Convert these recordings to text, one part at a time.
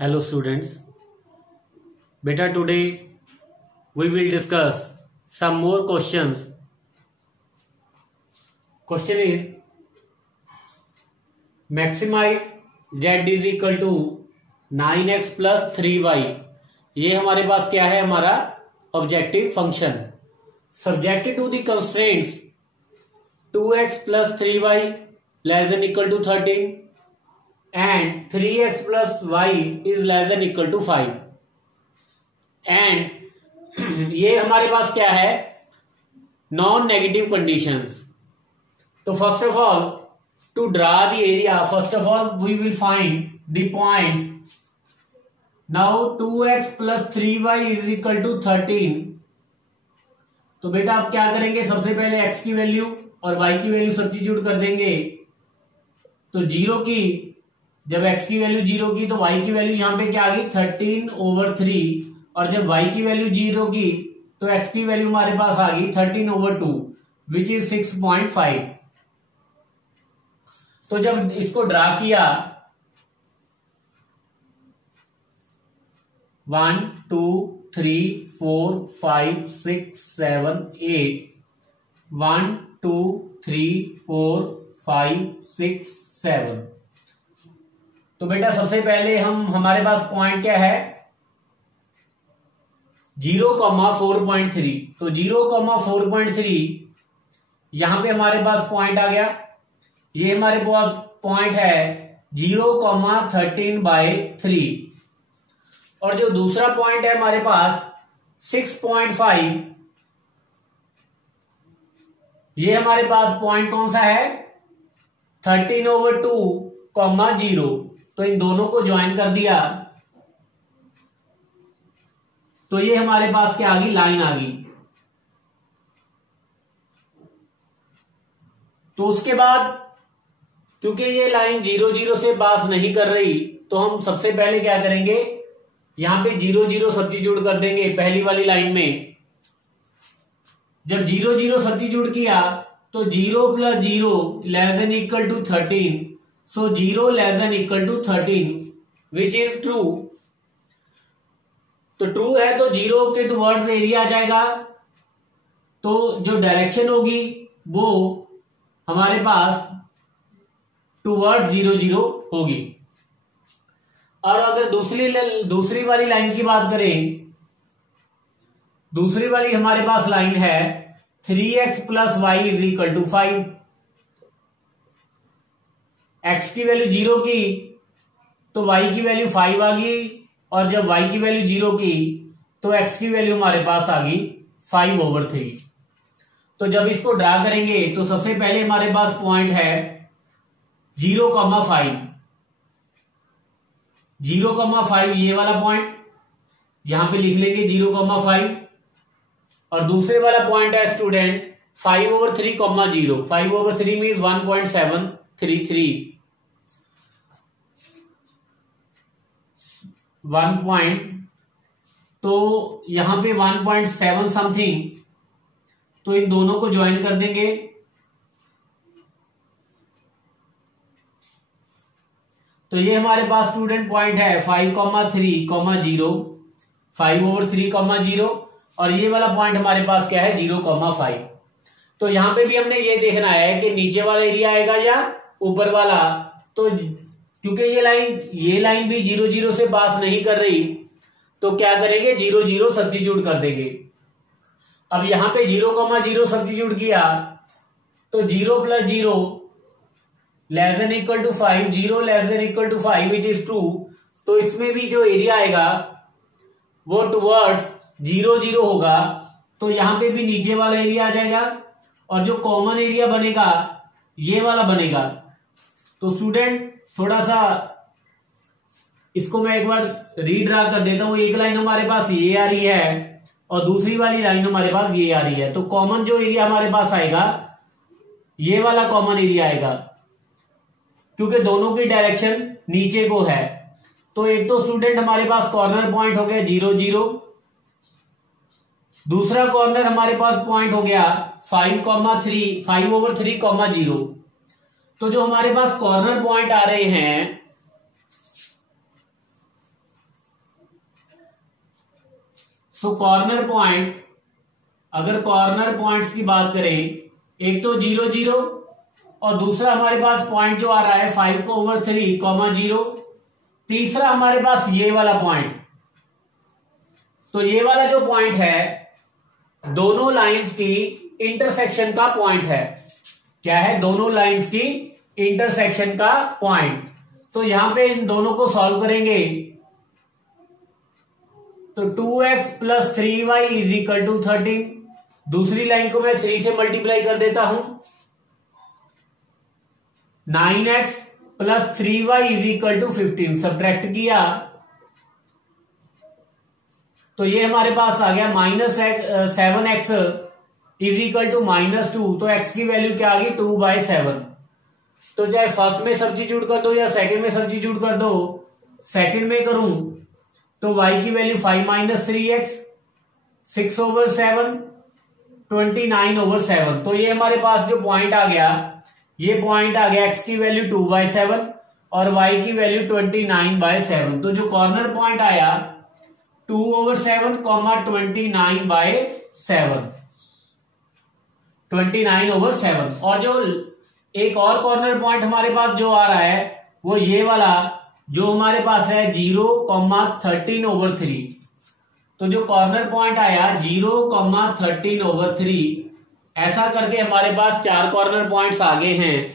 Hello students. Beta, today we will discuss some more questions. Question is, maximize z is equal to 9x plus 3y. ये हमारे पास क्या है, हमारा objective function. Subjected to the constraints 2x plus 3y less than equal to 13 and 3x plus y is less than equal to 5. And ये हमारे पास क्या है, नॉन नेगेटिव कंडीशंस. तो first of all, to draw the area, first of all we will find the points. Now 2x plus 3y is equal to 13. तो बेटा आप क्या करेंगे, सबसे पहले x की वैल्यू और y की वैल्यू सब्स्टिट्यूट कर देंगे. तो 0 की, जब x की वैल्यू 0 की तो y की वैल्यू यहां पे क्या आ गई 13/3, और जब y की वैल्यू 0 की तो x की वैल्यू हमारे पास आ गई 13/2 विच इज 6.5. तो जब इसको ड्रा किया 1 2 3 4 5 6 7 8 1 2 3 4 5 6 7. तो बेटा सबसे पहले हमारे पास पॉइंट क्या है, 0,4.3. तो 0,4.3 यहां पे हमारे पास पॉइंट आ गया. ये हमारे पास पॉइंट है 0,13/3. और जो दूसरा पॉइंट है हमारे पास 6.5, ये हमारे पास पॉइंट कौन सा है 13/2, 0. तो इन दोनों को ज्वाइन कर दिया तो ये हमारे पास क्या आ गई, लाइन आ गई. तो उसके बाद क्योंकि ये लाइन 0 0 से पास नहीं कर रही, तो हम सबसे पहले क्या करेंगे, यहां पे 0 0 सब्स्टिट्यूट कर देंगे पहली वाली लाइन में. जब 0 0 सब्स्टिट्यूट किया तो 0 + 0 less than equal to 13. So 0 less than equal to 13 which is true. तो ट्रू है तो 0 के टुवर्ड्स एरिया आ जाएगा. तो जो डायरेक्शन होगी वो हमारे पास टुवर्ड्स 0 0 होगी. और अगर दूसरी वाली लाइन की बात करें, दूसरी वाली हमारे पास लाइन है 3x plus y is equal to 5. x की वैल्यू 0 की तो y की वैल्यू 5 आ गई, और जब y की वैल्यू 0 की तो x की वैल्यू हमारे पास आ गई 5/3. तो जब इसको ड्रा करेंगे तो सबसे पहले हमारे पास पॉइंट है 0,5. 0,5 ये वाला पॉइंट यहां पे लिख लेंगे 0,5. और दूसरे वाला पॉइंट है स्टूडेंट 5/3, 0. 5/3 मीन्स 1.733. 1 पॉइंट, तो यहां पे 1.7 समथिंग, तो इन दोनों को ज्वाइन कर देंगे. तो ये हमारे पास स्टूडेंट पॉइंट है 5,3, 0. 5/3, 0. और ये वाला पॉइंट हमारे पास क्या है 0,5. तो यहां पे भी हमने ये देखना है कि नीचे वाला एरिया आएगा या ऊपर वाला. तो क्योंकि ये लाइन भी 0 0 से पास नहीं कर रही, तो क्या करेंगे 0 0 सब्स्टिट्यूट कर देंगे. अब यहां पे 0,0 सब्स्टिट्यूट किया तो 0 + 0 less than equal to 5, 0 less than equal to 5 is इज 2. तो इसमें भी जो एरिया आएगा वो टुवर्ड्स 0 0 होगा. तो यहां पे भी नीचे वाला एरिया आ जाएगा, और जो कॉमन एरिया बनेगा ये वाला बनेगा. तो स्टूडेंट थोड़ा सा इसको मैं एक बार रीड्रा कर देता हूं. एक लाइन हमारे पास ये आ रही है और दूसरी वाली लाइन हमारे पास ये आ रही है. तो कॉमन जो एरिया हमारे पास आएगा ये वाला कॉमन एरिया आएगा, क्योंकि दोनों की डायरेक्शन नीचे को है. तो एक तो स्टूडेंट हमारे पास कॉर्नर पॉइंट हो गया 0 0. दूसरा कॉर्नर हमारे पास पॉइंट हो गया 5,3, 5/3, 0. तो जो हमारे पास कॉर्नर पॉइंट आ रहे हैं सो कॉर्नर पॉइंट, अगर कॉर्नर पॉइंट्स की बात करें, एक तो 0 0 और दूसरा हमारे पास पॉइंट जो आ रहा है 5/3, 0, तीसरा हमारे पास ये वाला पॉइंट। तो ये वाला जो पॉइंट है दोनों लाइंस की इंटरसेक्शन का पॉइंट है। क्या है? दोनों लाइंस की इंटरसेक्शन का पॉइंट। तो यहां पे इन दोनों को सॉल्व करेंगे तो 2x + 3y = 13। दूसरी लाइन को मैं 3 से मल्टीप्लाई कर देता हूं। 9x + 3y = 15। सब्ट्रैक्ट किया तो ये हमारे पास आ गया -7x = -2। तो x की वैल्यू क्या आ गई? 2/7। तो चाहे फर्स्ट में सब्स्टिट्यूट कर दो या सेकंड में सब्स्टिट्यूट कर दो। सेकंड में करूं तो y की वैल्यू 5 - 3x, 6/7, 29/7। तो ये हमारे पास जो पॉइंट आ गया, ये पॉइंट आ गया x की वैल्यू 2/7 और y की वैल्यू 29/7। तो जो कॉर्नर पॉइंट आया 2/7, 29/7, 29/7। और जो एक और कॉर्नर पॉइंट हमारे पास जो आ रहा है वो ये वाला जो हमारे पास है 0,13/3। तो जो कॉर्नर पॉइंट आया 0,13/3, ऐसा करके हमारे पास 4 कॉर्नर पॉइंट्स आगे हैं।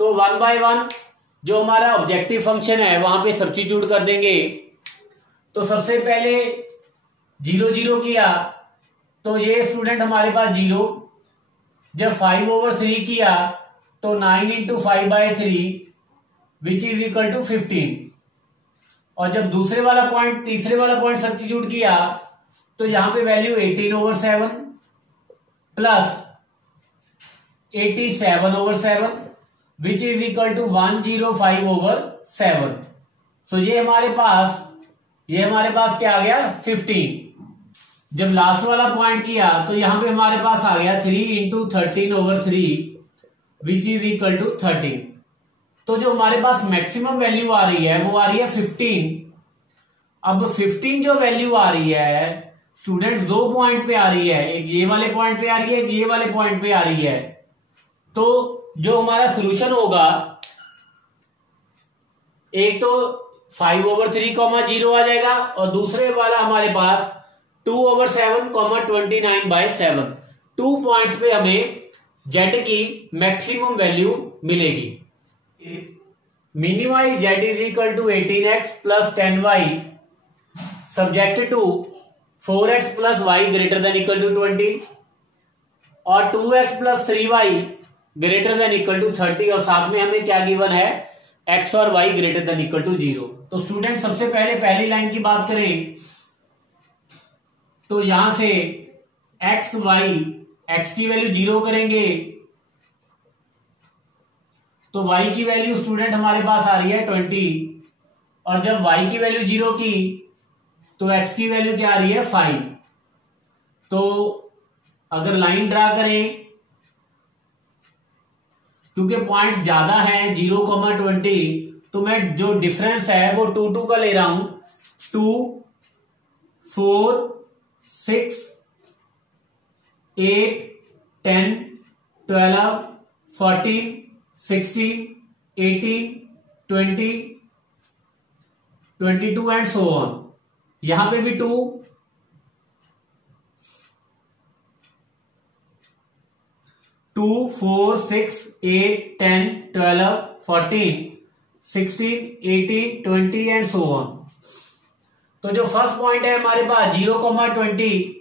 तो 1 बाय 1 जो हमारा ऑब्जेक्टिव फंक्शन है वहां पे सब्स्टिट्यूट कर देंगे। तो सबसे पहले 0 0 किया तो ये स्टूडेंट हमारे पास 0। जब 5/3 किया तो 9 × 5/3 विच इज इक्वल टू 15। और जब दूसरे वाला पॉइंट, तीसरे वाला पॉइंट सब्स्टिट्यूट किया तो यहां पे value 18/7 plus 87/7 which is equal to 105/7। So ये हमारे पास क्या आ गया? 15। जब लास्ट वाला पॉइंट किया तो यहां पे हमारे पास आ गया 3 × 13/3 विच इज इक्वल टू 13। तो जो हमारे पास मैक्सिमम वैल्यू आ रही है वो आ रही है 15। अब 15 जो वैल्यू आ रही है स्टूडेंट्स, 2 पॉइंट पे आ रही है, एक ये वाले पॉइंट पे आ रही है, एक ये वाले पॉइंट पे आ रही है। तो जो हमारा सोल्यूशन होगा, एक तो 5/3, 0 आ जाएगा और दूसरे वाला हमारे पास 2/7, 29/7। 2 पॉइंट्स पे हमें z की मैक्सिमम वैल्यू मिलेगी। Minimize z is equal to 18x + 10y subject to 4x + y greater than equal to 20 और 2x + 3y greater than equal to 30। और साथ में हमें क्या गिवन है? x और y greater than equal to 0। तो स्टूडेंट सबसे पहले पहली लाइन की बात करें तो यहां से x की वैल्यू 0 करेंगे तो y की वैल्यू स्टूडेंट हमारे पास आ रही है 20। और जब y की वैल्यू 0 की तो x की वैल्यू क्या आ रही है? 5। तो अगर लाइन ड्रा करें, क्योंकि पॉइंट्स ज्यादा हैं 0,20, तो मैं जो डिफरेंस है वो 2 2 का ले रहा हूं। 2, 4, 6, 8, 10, 12, 14, 16, 18, 20, 22 एंड सो ऑन। यहां पे भी 2, 2, 4, 6, 8, 10, 12, 14, 16, 18, 20 एंड सो ऑन। तो जो फर्स्ट पॉइंट है हमारे पास 0,20,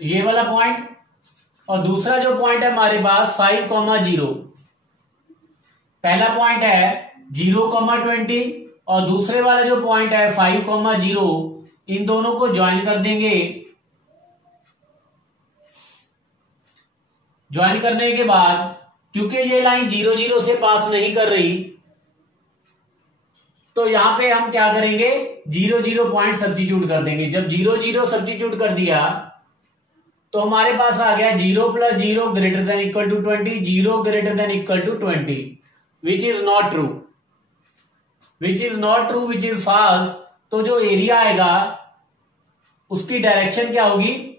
ये वाला पॉइंट, और दूसरा जो पॉइंट है हमारे पास 5,0। पहला पॉइंट है 0,20 और दूसरे वाला जो पॉइंट है 5,0, इन दोनों को ज्वाइन कर देंगे। ज्वाइन करने के बाद क्योंकि ये लाइन 0 0 से पास नहीं कर रही तो यहां पे हम क्या करेंगे? 0 0 पॉइंट सब्स्टिट्यूट कर देंगे। जब 0 0 सब्स्टिट्यूट कर दिया तो हमारे पास आ गया 0 + 0 greater than equal to 20, 0 greater than equal to 20 which is not true. Which is not true, which is false, तो जो एरिया आएगा उसकी डायरेक्शन क्या होगी,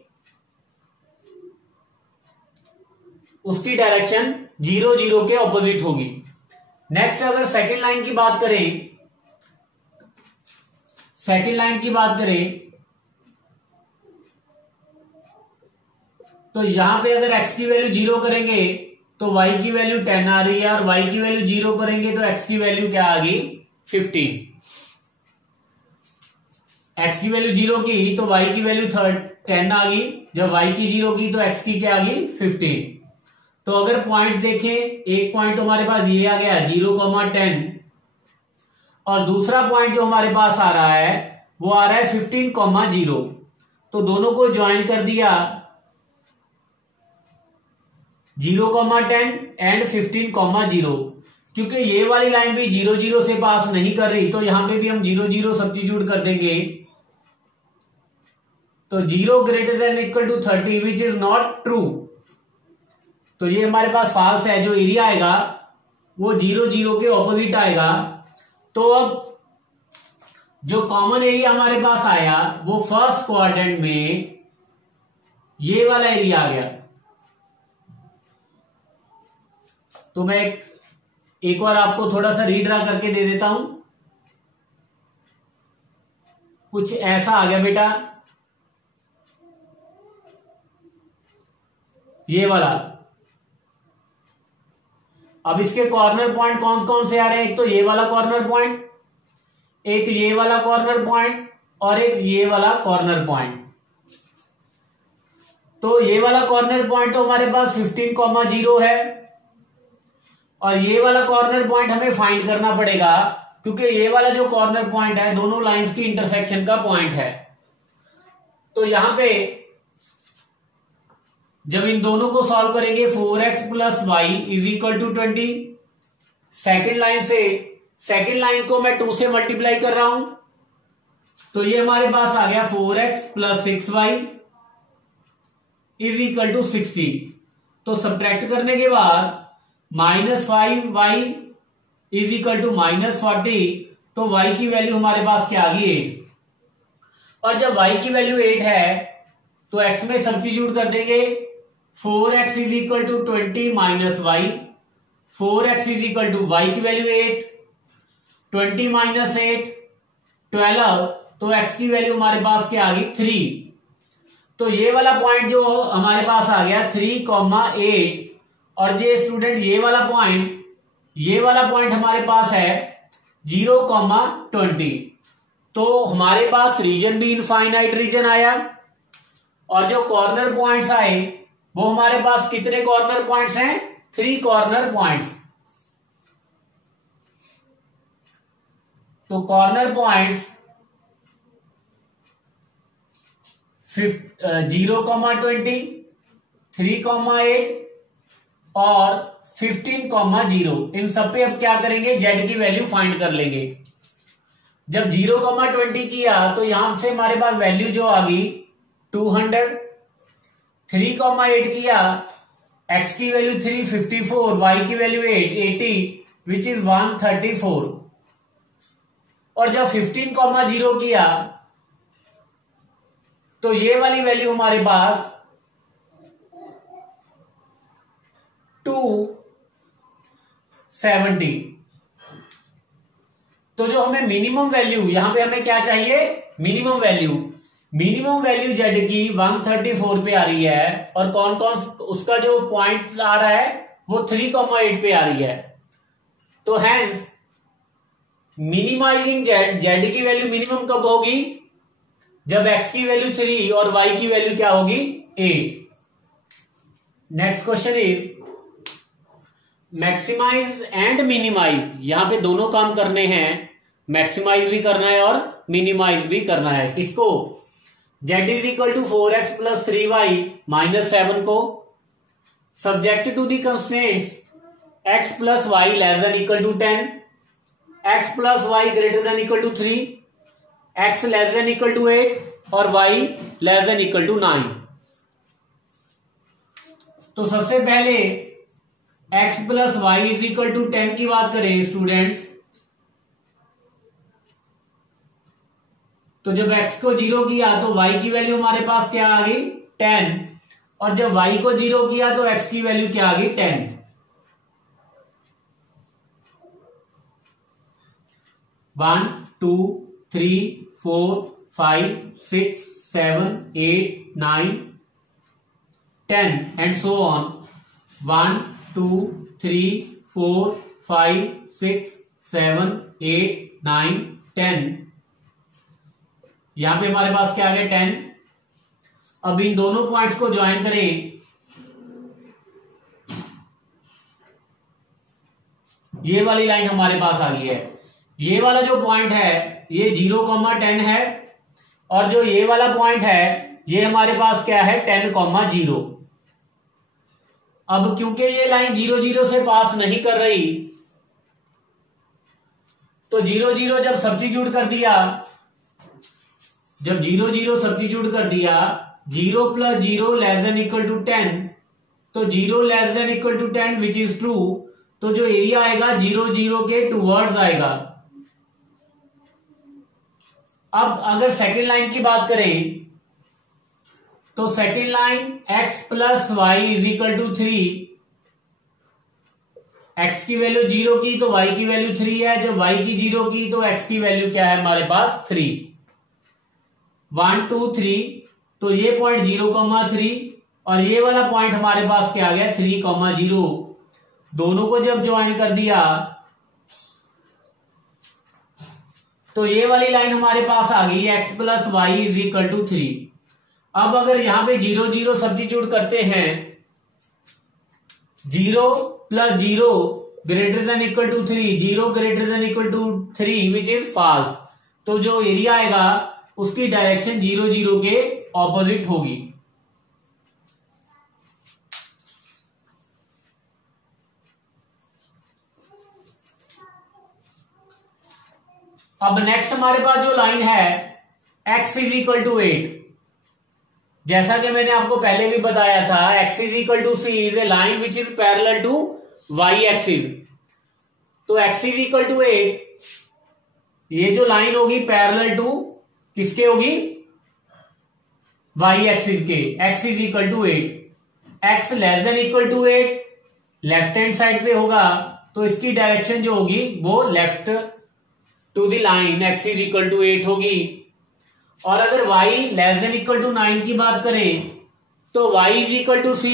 उसकी डायरेक्शन 0 0 के ऑपोजिट होगी। नेक्स्ट अगर सेकेंड लाइन की बात करें, सेकेंड लाइन की बात करें तो यहां पे अगर x की वैल्यू 0 करेंगे तो y की वैल्यू 10 आ रही है, और y की वैल्यू 0 करेंगे तो x की वैल्यू क्या आ गई 15। x की वैल्यू 0 की तो y की वैल्यू 10 आ गई, जब y की 0 की तो x की क्या आ गई 15। तो अगर पॉइंट्स देखें, एक पॉइंट तो हमारे पास ये आ गया 0,10, और दूसरा पॉइंट जो हमारे पास आ रहा है वो आ रहा है 15,0। तो दोनों को ज्वाइन कर दिया, 0,10 एंड 15,0। क्योंकि ये वाली लाइन भी 0 0 से पास नहीं कर रही तो यहां पे भी हम 0 0 सब्स्टिट्यूट कर देंगे। तो 0 greater than equal to 30 which is not true, तो ये हमारे पास फॉल्स है। जो एरिया आएगा वो 0 0 के ऑपोजिट आएगा। तो अब जो कॉमन एरिया हमारे पास आया वो फर्स्ट क्वाड्रेंट में ये वाला एरिया आ गया। तो मैं एक बार आपको थोड़ा सा रीड्रा करके दे देता हूं। कुछ ऐसा आ गया बेटा, ये वाला। अब इसके कॉर्नर पॉइंट कौन कौन से आ रहे हैं, एक तो ये वाला कॉर्नर पॉइंट, एक ये वाला कॉर्नर पॉइंट, और एक ये वाला कॉर्नर पॉइंट। तो ये वाला कॉर्नर पॉइंट तो हमारे पास 15,0 है, और ये वाला कॉर्नर पॉइंट हमें फाइंड करना पड़ेगा क्योंकि ये वाला जो कॉर्नर पॉइंट है दोनों लाइंस की इंटरसेक्शन का पॉइंट है। तो यहां पे जब इन दोनों को सॉल्व करेंगे 4x plus y is equal to 20। Second line से सेकेंड लाइन को मैं 2 से मल्टीप्लाई कर रहा हूं, तो ये हमारे पास आ गया 4x plus 6y is equal to 60। तो सब्ट्रैक्ट करने के बाद -5y इज इक्वल टू -40, तो y की वैल्यू हमारे पास क्या आ गई 8। और जब y की वैल्यू 8 है तो x में सब्स्टिट्यूट कर देंगे। 4x is equal to 20 minus y, 4x is equal to y की वैल्यू 8, 20 माइनस 8 12, तो x की वैल्यू हमारे पास क्या आ गई 3। तो ये वाला पॉइंट जो हमारे पास आ गया 3,8, और ये स्टूडेंट ये वाला पॉइंट हमारे पास है 0,20। तो हमारे पास रीजन भी इनफाइनाइट रीजन आया, और जो कॉर्नर पॉइंट्स आए वो हमारे पास कितने कॉर्नर पॉइंट्स हैं 3 कॉर्नर पॉइंट्स। तो कॉर्नर पॉइंट्स 0,20, 3,8 और 15,0। इन सब पे अब क्या करेंगे, z की वैल्यू फाइंड कर लेंगे। जब 0,20 किया तो यहां से हमारे पास वैल्यू जो आ गई 200। 3,8 किया, x की वैल्यू 3, 54, y की वैल्यू 8, 80 विच इज 134। और जब 15,0 किया तो ये वाली वैल्यू हमारे पास 270। तो जो हमें मिनिमम वैल्यू, यहां पे हमें क्या चाहिए, मिनिमम वैल्यू z की 134 पे आ रही है, और कौन कौन उसका जो पॉइंट आ रहा है वो 3,8 पे आ रही है। तो हैंस मिनिमाइजिंग z की वैल्यू मिनिमम कब होगी, जब x की वैल्यू 3 और y की वैल्यू क्या होगी 8। Next question is maximize and minimize. यहां पे दोनों काम करने हैं, मैक्सिमाइज भी करना है और मिनिमाइज भी करना है। किसको, z is equal to 4x plus 3y minus 7 को, subject to the constraints x plus y less than equal to 10, x plus y greater than equal to 3, x less than equal to 8 और y less than equal to 9। तो सबसे पहले x plus y is equal to 10 की बात करें students, तो जब x को 0 किया तो y की वैल्यू हमारे पास क्या आ गई 10, और जब y को 0 किया तो x की वैल्यू क्या आ गई 10। 1 2 3 4 5 6 7 8 9 10 and so on। 1 2 3 4 5 6 7 8 9 10। यहां पे हमारे पास क्या आ गया 10। अब इन दोनों पॉइंट्स को ज्वाइन करें, ये वाली लाइन हमारे पास आ गई है। ये वाला जो पॉइंट है ये 0,10 है, और जो ये वाला पॉइंट है ये हमारे पास क्या है 10,0। अब क्योंकि ये लाइन 0 0 से पास नहीं कर रही, तो 0 0 जब सब्स्टिट्यूट कर दिया, जब 0 0 सब्स्टिट्यूट कर दिया, 0 + 0 <= 10, तो 0 <= 10 विच इज ट्रू, तो जो एरिया आएगा 0 0 के टूवर्ड्स आएगा। अब अगर सेकेंड लाइन की बात करें तो second line x + y = 3, x की वैल्यू 0 की तो y की वैल्यू 3 है, जब y की 0 की तो x की वैल्यू क्या है हमारे पास 3। 1 2 3, तो ये पॉइंट 0,3 और ये वाला पॉइंट हमारे पास क्या आ गया 3,0। दोनों को जब ज्वाइन कर दिया तो ये वाली लाइन हमारे पास आ गई x + y = 3। अब अगर यहां पे 0 0 सब्स्टिट्यूट करते हैं, 0 + 0 > 3, 0 > 3 विच इज फॉल्स, तो जो एरिया आएगा उसकी डायरेक्शन 0 0 के ऑपोजिट होगी। अब नेक्स्ट हमारे पास जो लाइन है x = 8, जैसा कि मैंने आपको पहले भी बताया था, x = c is a line which is parallel to y axis. तो x = 8, ये जो लाइन होगी पैरेलल टू किसके होगी y एक्सिस के, x = 8। x <= 8 left hand side पे होगा, तो इसकी डायरेक्शन जो होगी वो left to the line x = 8 होगी। और अगर y <= 9 की बात करें तो y = c,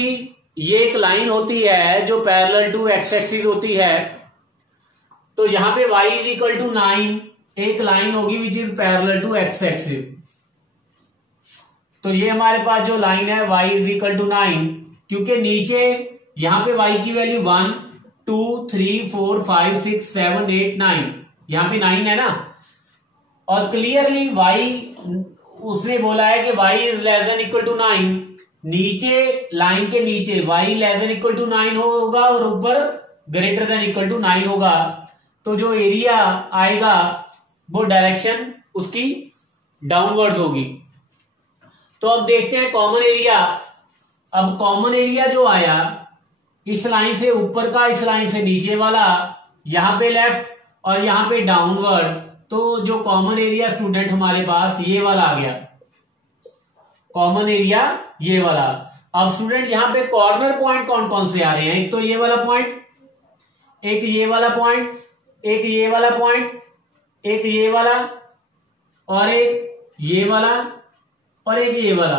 ये एक लाइन होती है जो पैरेलल टू x एक्सिस होती है, तो यहां पे y = 9 एक लाइन होगी which is parallel to x axis. तो ये हमारे पास जो लाइन है y = 9, क्योंकि नीचे यहां पे y की वैल्यू 1 2 3 4 5 6 7 8 9, यहां पे 9 है ना, और क्लियरली y उसने बोला है कि y <= 9, नीचे लाइन के नीचे y <= 9 होगा और ऊपर > 9 होगा, तो जो एरिया आएगा वो डायरेक्शन उसकी डाउनवर्ड्स होगी। तो अब देखते हैं कॉमन एरिया। अब कॉमन एरिया जो आया इस लाइन से ऊपर का, इस लाइन से नीचे वाला, यहां पे लेफ्ट और यहां पे डाउनवर्ड, तो जो कॉमन एरिया स्टूडेंट हमारे पास ये वाला आ गया, कॉमन एरिया ये वाला। अब स्टूडेंट यहां पे कॉर्नर पॉइंट कौन कौन से आ रहे हैं, एक तो ये वाला पॉइंट, एक ये वाला पॉइंट, एक ये वाला पॉइंट, एक ये वाला, और एक ये वाला, और एक ये वाला।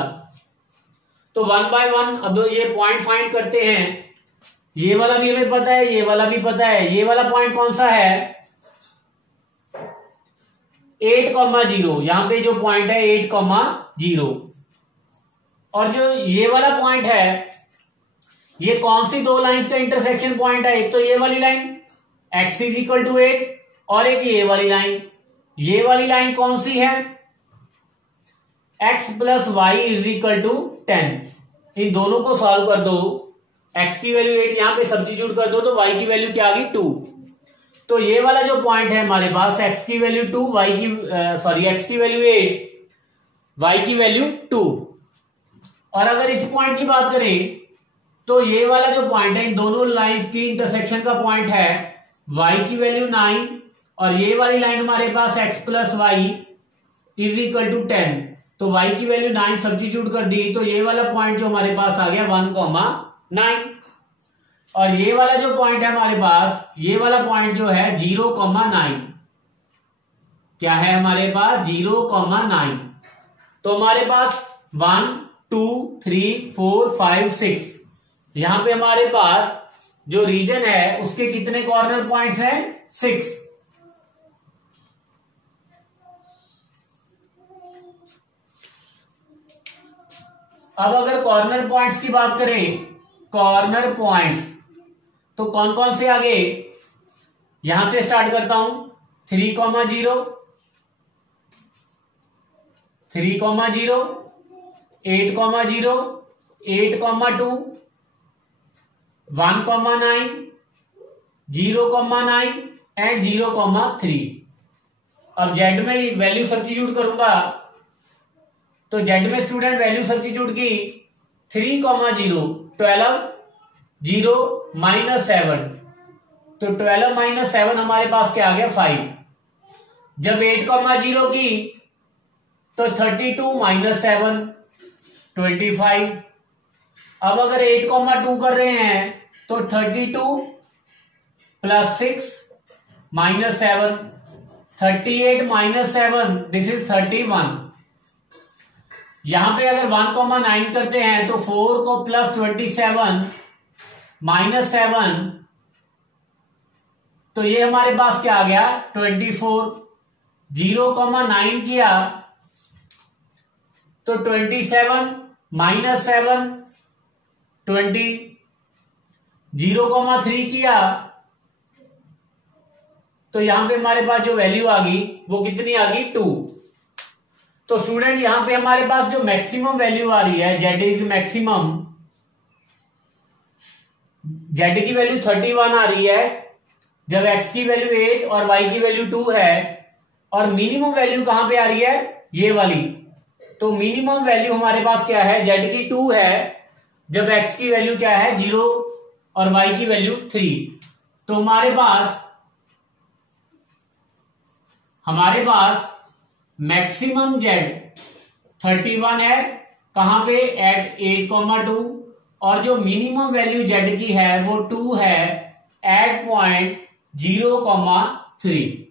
तो 1 बाय 1 अब ये पॉइंट फाइंड करते हैं। ये वाला भी हमें पता है, ये वाला भी पता है। ये वाला पॉइंट कौन सा है 8,0, यहां पे जो पॉइंट है 8,0, और जो ये वाला पॉइंट है ये कौन सी दो लाइंस का इंटरसेक्शन पॉइंट है, एक तो ये वाली लाइन x = 8 और एक ये वाली लाइन। ये वाली लाइन कौन सी है x + y = 10। इन दोनों को सॉल्व कर दो, x की वैल्यू 8 यहां पे सब्स्टिट्यूट कर दो तो y की वैल्यू क्या आ गई 2। तो ये वाला जो पॉइंट है हमारे पास x की वैल्यू 2, x की वैल्यू 8, y की वैल्यू 2। और अगर इस पॉइंट की बात करें तो ये वाला जो पॉइंट है इन दोनों लाइंस की इंटरसेक्शन का पॉइंट है y की वैल्यू 9 और ये वाली लाइन हमारे पास x + y is equal to 10, तो y की वैल्यू 9 सब्स्टिट्यूट कर दी, तो ये वाला पॉइंट जो हमारे पास आ गया 1,9, और ये वाला जो पॉइंट है हमारे पास, ये वाला पॉइंट जो है 0,9, क्या है हमारे पास 0,9। तो हमारे पास 1 2 3 4 5 6, यहां पे हमारे पास जो रीजन है उसके कितने कॉर्नर पॉइंट्स हैं, 6। अब अगर कॉर्नर पॉइंट्स की बात करें, कॉर्नर पॉइंट्स तो कौन कौन से आगे, यहां से स्टार्ट करता हूं, 3,0 3,0 8,0 8,2 1,9 0,9 एंड 0,3। अब जेड में वैल्यू सब्स्टिट्यूट करूंगा, तो जेड में स्टूडेंट वैल्यू सब्स्टिट्यूट की 3,0 12 0 -7, तो 12 -7 हमारे पास क्या आ गया 5। जब 8,0 की तो 32 - 7 25। अब अगर 8,2 कर रहे हैं तो 32 + 6 - 7 38 - 7 दिस इज 31। यहां पे अगर 1,9 करते हैं तो 4 को +27 - 7, तो ये हमारे पास क्या आ गया 24। 0,9 किया तो 27 - 7 20। 0,3 किया तो यहां पे हमारे पास जो वैल्यू आ गई वो कितनी आ गई 2। तो स्टूडेंट यहां पे हमारे पास जो मैक्सिमम वैल्यू आ रही है, जेड इज मैक्सिमम, जेड की वैल्यू 31 आ रही है, जब एक्स की वैल्यू 8 और वाई की वैल्यू 2 है, और मिनिमम वैल्यू कहां पे आ रही है, ये वाली। तो मिनिमम वैल्यू हमारे पास क्या है, जेड की 2 है, जब एक्स की वैल्यू क्या है 0 और वाई की वैल्यू 3। तो हमारे पास मैक्सिमम जेड 31 है, कहां पे एट 8,2, और जो मिनिमम वैल्यू जेड की है वो 2 है एट पॉइंट 0,3।